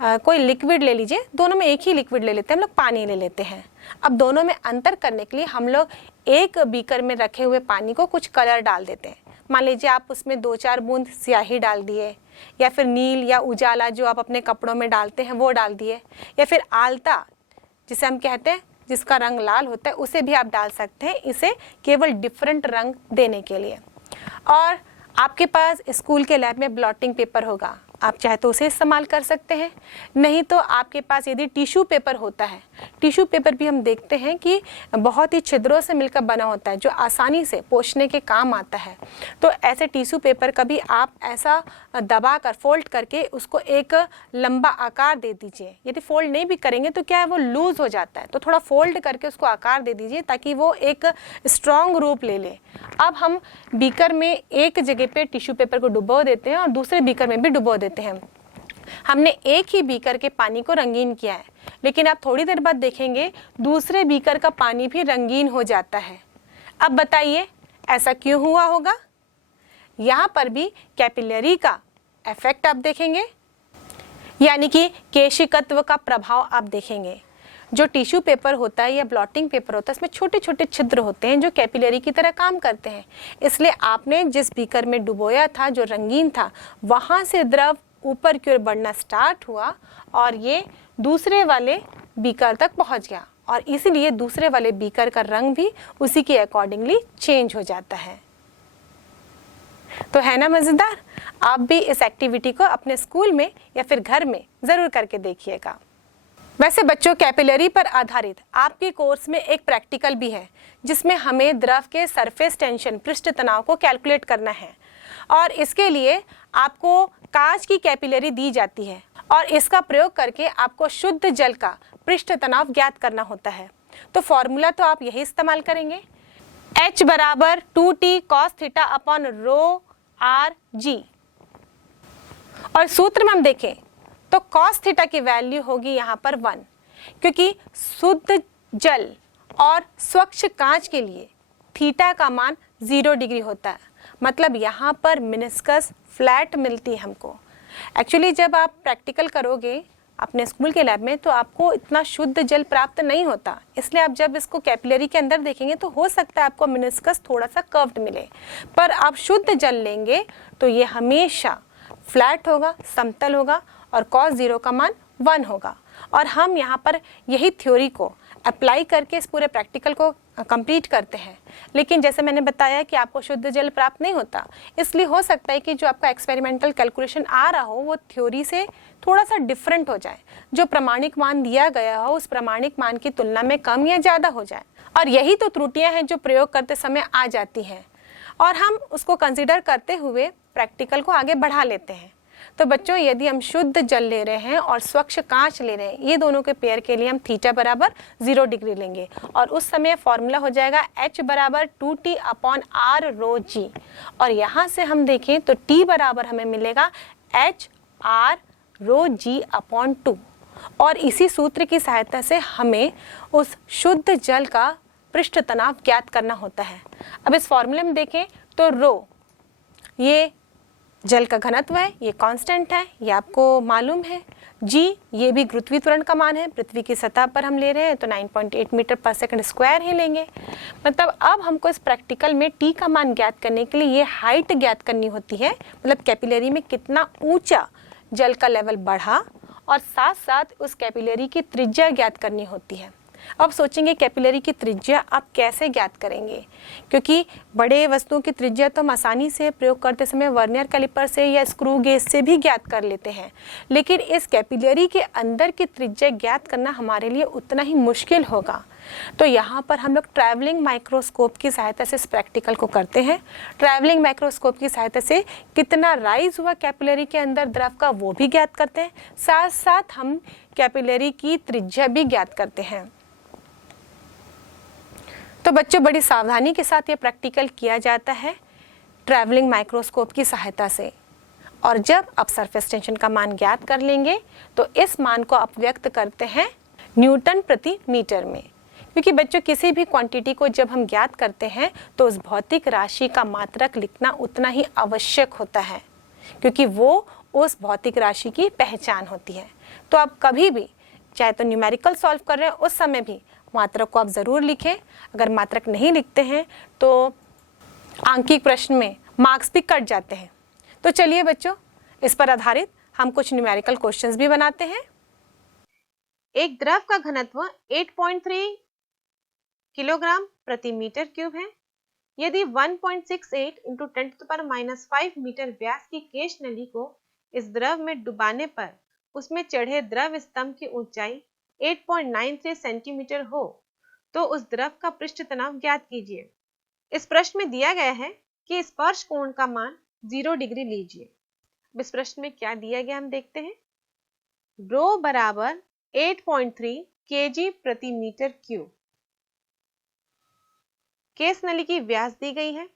कोई लिक्विड ले लीजिए, दोनों में एक ही लिक्विड ले लेते हैं, हम लोग पानी ले लेते हैं। अब दोनों में अंतर करने के लिए हम लोग एक बीकर में रखे हुए पानी को कुछ कलर डाल देते हैं। मान लीजिए आप उसमें 2-4 बूंद स्याही डाल दिए, या फिर नील या उजाला जो आप अपने कपड़ों में डालते हैं वो डाल दिए, या फिर आलता जिसे हम कहते हैं जिसका रंग लाल होता है उसे भी आप डाल सकते हैं, इसे केवल डिफरेंट रंग देने के लिए। और आपके पास स्कूल के लैब में ब्लॉटिंग पेपर होगा, आप चाहे तो उसे इस्तेमाल कर सकते हैं, नहीं तो आपके पास यदि टिश्यू पेपर होता है, टिश्यू पेपर भी हम देखते हैं कि बहुत ही छिद्रों से मिलकर बना होता है जो आसानी से पोंछने के काम आता है। तो ऐसे टिश्यू पेपर का भी आप ऐसा दबा कर फोल्ड करके उसको एक लंबा आकार दे दीजिए। यदि फोल्ड नहीं भी करेंगे तो क्या है वो लूज हो जाता है, तो थोड़ा फोल्ड करके उसको आकार दे दीजिए ताकि वो एक स्ट्रॉन्ग रूप ले ले। अब हम बीकर में एक जगह पे टिश्यू पेपर को डुबो देते हैं और दूसरे बीकर में भी डुबो देते हैं। हमने एक ही बीकर के पानी को रंगीन किया है, लेकिन आप थोड़ी देर बाद देखेंगे दूसरे बीकर का पानी भी रंगीन हो जाता है। अब बताइए ऐसा क्यों हुआ होगा? यहाँ पर भी कैपिलरी का इफेक्ट आप देखेंगे। यानी कि केशिकत्व का प्रभाव आप देखेंगे। जो टिश्यू पेपर होता है या ब्लॉटिंग पेपर होता है, इसमें छोटे छोटे छिद्र होते हैं जो कैपिलरी की तरह काम करते हैं। इसलिए आपने जिस बीकर में डुबोया था, जो रंगीन था, वहाँ से द्रव ऊपर की ओर बढ़ना स्टार्ट हुआ और ये दूसरे वाले बीकर तक पहुँच गया, और इसीलिए दूसरे वाले बीकर का रंग भी उसी के अकॉर्डिंगली चेंज हो जाता है। तो है ना मज़ेदार? आप भी इस एक्टिविटी को अपने स्कूल में या फिर घर में ज़रूर करके देखिएगा। वैसे बच्चों, कैपिलरी पर आधारित आपके कोर्स में एक प्रैक्टिकल भी है जिसमें हमें द्रव के सरफेस टेंशन, पृष्ठ तनाव को कैलकुलेट करना है, और इसके लिए आपको कांच की कैपिलरी दी जाती है और इसका प्रयोग करके आपको शुद्ध जल का पृष्ठ तनाव ज्ञात करना होता है। तो फॉर्मूला तो आप यही इस्तेमाल करेंगे, H बराबर 2t cos theta upon rho R G, और सूत्र में हम देखें तो cos थीटा की वैल्यू होगी यहाँ पर 1, क्योंकि शुद्ध जल और स्वच्छ कांच के लिए थीटा का मान 0 डिग्री होता है। मतलब यहाँ पर मिनिस्कस फ्लैट मिलती है हमको। एक्चुअली जब आप प्रैक्टिकल करोगे अपने स्कूल के लैब में तो आपको इतना शुद्ध जल प्राप्त नहीं होता, इसलिए आप जब इसको कैपिलरी के अंदर देखेंगे तो हो सकता है आपको मिनिस्कस थोड़ा सा कर्व्ड मिले, पर आप शुद्ध जल लेंगे तो ये हमेशा फ्लैट होगा, समतल होगा, और cos 0 का मान 1 होगा। और हम यहाँ पर यही थ्योरी को अप्लाई करके इस पूरे प्रैक्टिकल को कंप्लीट करते हैं। लेकिन जैसे मैंने बताया कि आपको शुद्ध जल प्राप्त नहीं होता, इसलिए हो सकता है कि जो आपका एक्सपेरिमेंटल कैलकुलेशन आ रहा हो वो थ्योरी से थोड़ा सा डिफरेंट हो जाए, जो प्रमाणिक मान दिया गया हो उस प्रमाणिक मान की तुलना में कम या ज़्यादा हो जाए। और यही तो त्रुटियाँ हैं जो प्रयोग करते समय आ जाती हैं, और हम उसको कंसिडर करते हुए प्रैक्टिकल को आगे बढ़ा लेते हैं। तो बच्चों, यदि हम शुद्ध जल ले रहे हैं और स्वच्छ कांच ले रहे हैं, ये दोनों के पेयर के लिए हम थीटा बराबर 0 डिग्री लेंगे, और उस समय फॉर्मूला हो जाएगा H बराबर 2t अपॉन r रो जी, और यहाँ से हम देखें तो T बराबर हमें मिलेगा H r रो जी अपॉन 2, और इसी सूत्र की सहायता से हमें उस शुद्ध जल का पृष्ठ तनाव ज्ञात करना होता है। अब इस फॉर्मूले में देखें तो रो ये जल का घनत्व है, ये कांस्टेंट है, ये आपको मालूम है। जी ये भी गुरुत्वीय त्वरण का मान है, पृथ्वी की सतह पर हम ले रहे हैं तो 9.8 मीटर पर सेकंड स्क्वायर ही लेंगे। मतलब अब हमको इस प्रैक्टिकल में टी का मान ज्ञात करने के लिए ये हाइट ज्ञात करनी होती है, मतलब कैपिलरी में कितना ऊंचा जल का लेवल बढ़ा, और साथ साथ उस कैपिलरी की त्रिज्या ज्ञात करनी होती है। अब सोचेंगे कैपिलरी की त्रिज्या आप कैसे ज्ञात करेंगे, क्योंकि बड़े वस्तुओं की त्रिज्या तो हम आसानी से प्रयोग करते समय वर्नियर कैलिपर से या स्क्रू गेज से भी ज्ञात कर लेते हैं, लेकिन इस कैपिलरी के अंदर की त्रिज्या ज्ञात करना हमारे लिए उतना ही मुश्किल होगा। तो यहाँ पर हम लोग ट्रैवलिंग माइक्रोस्कोप की सहायता से इस प्रैक्टिकल को करते हैं। ट्रैवलिंग माइक्रोस्कोप की सहायता से कितना राइज हुआ कैपिलरी के अंदर द्रव का वो भी ज्ञात करते हैं, साथ साथ हम कैपिलरी की त्रिज्या भी ज्ञात करते हैं। तो बच्चों, बड़ी सावधानी के साथ ये प्रैक्टिकल किया जाता है ट्रैवलिंग माइक्रोस्कोप की सहायता से, और जब आप सरफेस टेंशन का मान ज्ञात कर लेंगे तो इस मान को आप व्यक्त करते हैं न्यूटन प्रति मीटर में, क्योंकि बच्चों किसी भी क्वांटिटी को जब हम ज्ञात करते हैं तो उस भौतिक राशि का मात्रक लिखना उतना ही आवश्यक होता है, क्योंकि वो उस भौतिक राशि की पहचान होती है। तो आप कभी भी चाहे तो न्यूमेरिकल सॉल्व कर रहे हैं उस समय भी मात्रक को आप ज़रूर लिखें। अगर मात्रक नहीं लिखते हैं तो आंकिक प्रश्न में मार्क्स भी कट जाते हैं। तो चलिए बच्चों, इस पर आधारित हम कुछ न्यूमेरिकल क्वेश्चंस भी बनाते हैं। एक द्रव का घनत्व 8.3 किलोग्राम प्रति मीटर क्यूब है। यदि 1.68 इंटू 10⁻⁵ मीटर व्यास की केश नली को इस द्रव में डुबाने पर उसमें चढ़े द्रव स्तंभ की ऊंचाई 8.93 सेंटीमीटर हो तो उस द्रव का पृष्ठ तनाव ज्ञात कीजिए। इस प्रश्न में दिया गया है कि स्पर्श कोण का मान 0 डिग्री लीजिए। इस प्रश्न में क्या दिया गया हम देखते हैं। रो बराबर 8.3 kg प्रति मीटर क्यूब, केस नली की व्यास दी गई है,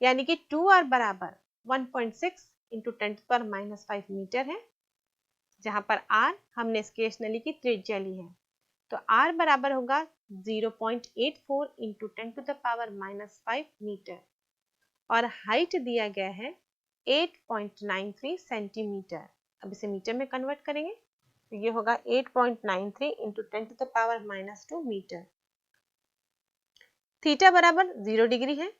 यानी कि 2r बराबर 1.6 इंटू 10⁻⁵ मीटर है, जहां पर r हमने इस केस नली की त्रिज्या ली है। तो r बराबर होगा 0.84 इंटू 10⁻⁵ मीटर, और हाइट दिया गया है 8.93 सेंटीमीटर। अब इसे मीटर में कन्वर्ट करेंगे तो ये होगा 8.93 इंटू 10⁻⁻2 मीटर। थीटा बराबर 0 डिग्री है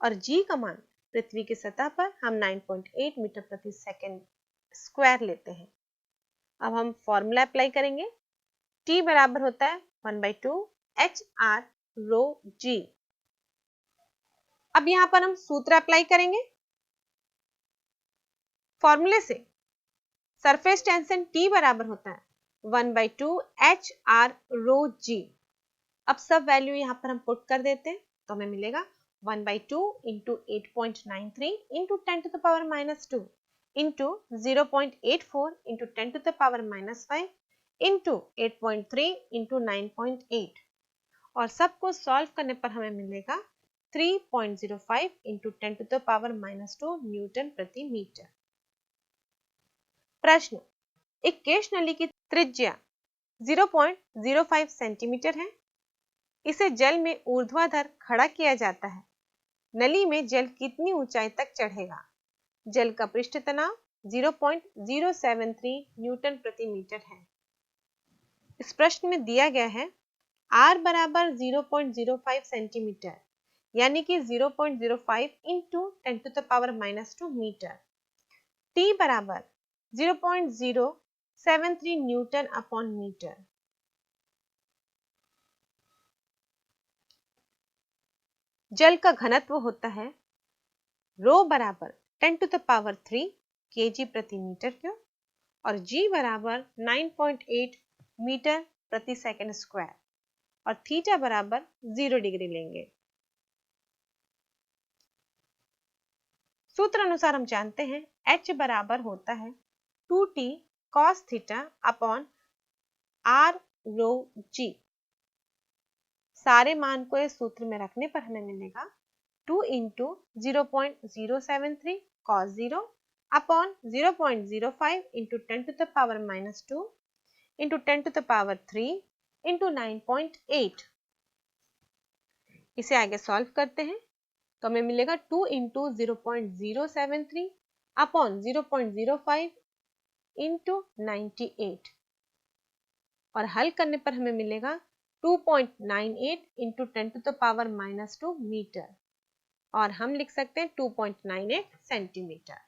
और जी का मान पृथ्वी की सतह पर हम 9.8 मीटर प्रति सेकेंड स्क्वायर लेते हैं। अब हम फॉर्मूला अप्लाई करेंगे। T बराबर होता है 1/2 HR रो G। अब यहां पर हम सूत्र अप्लाई करेंगे। फॉर्मूले से सरफेस टेंशन T बराबर होता है 1/2 HR रो G। अब सब वैल्यू यहां पर हम पुट कर देते हैं तो हमें मिलेगा 1/2 into 8.93 into 10⁻⁻2 into 0.84 into 10⁻⁻5 into 8.3 into 9.8 और सबको सॉल्व करने पर हमें मिलेगा 3.05 इंटू 10⁻⁻2 न्यूटन प्रति मीटर। प्रश्न, एक केश नली की त्रिज्या 0.05 सेंटीमीटर है। इसे जल में ऊर्ध्वाधर खड़ा किया जाता है। नली में जल कितनी ऊंचाई तक चढ़ेगा? जल का पृष्ठ तनाव 0.073 न्यूटन प्रति मीटर है। इस प्रश्न में दिया गया है R बराबर 0.05 सेंटीमीटर यानी कि 0.05 इंटू 10⁻⁻2 मीटर। T बराबर 0.073 न्यूटन अपॉन मीटर। जल का घनत्व होता है रो बराबर 10⁻³ kg प्रति मीटर क्यूब और G बराबर 9.8 मीटर प्रति सेकंड स्क्वायर और थीटा बराबर 0 डिग्री लेंगे। सूत्र अनुसार हम जानते हैं H बराबर होता है 2t cos theta upon R रो G। सारे मान को इस सूत्र में रखने पर हमें मिलेगा 2 into 0.073 cos 0 upon 0.05 into 10⁻⁻2 into 10⁻³ into 9.8। इसे आगे सॉल्व करते हैं तो हमें मिलेगा 2 इंटू 0.073 अपॉन 0.05 इंटू 98 और हल करने पर हमें मिलेगा 2.98 इंटू 10⁻⁻2 मीटर और हम लिख सकते हैं 2.98 सेंटीमीटर।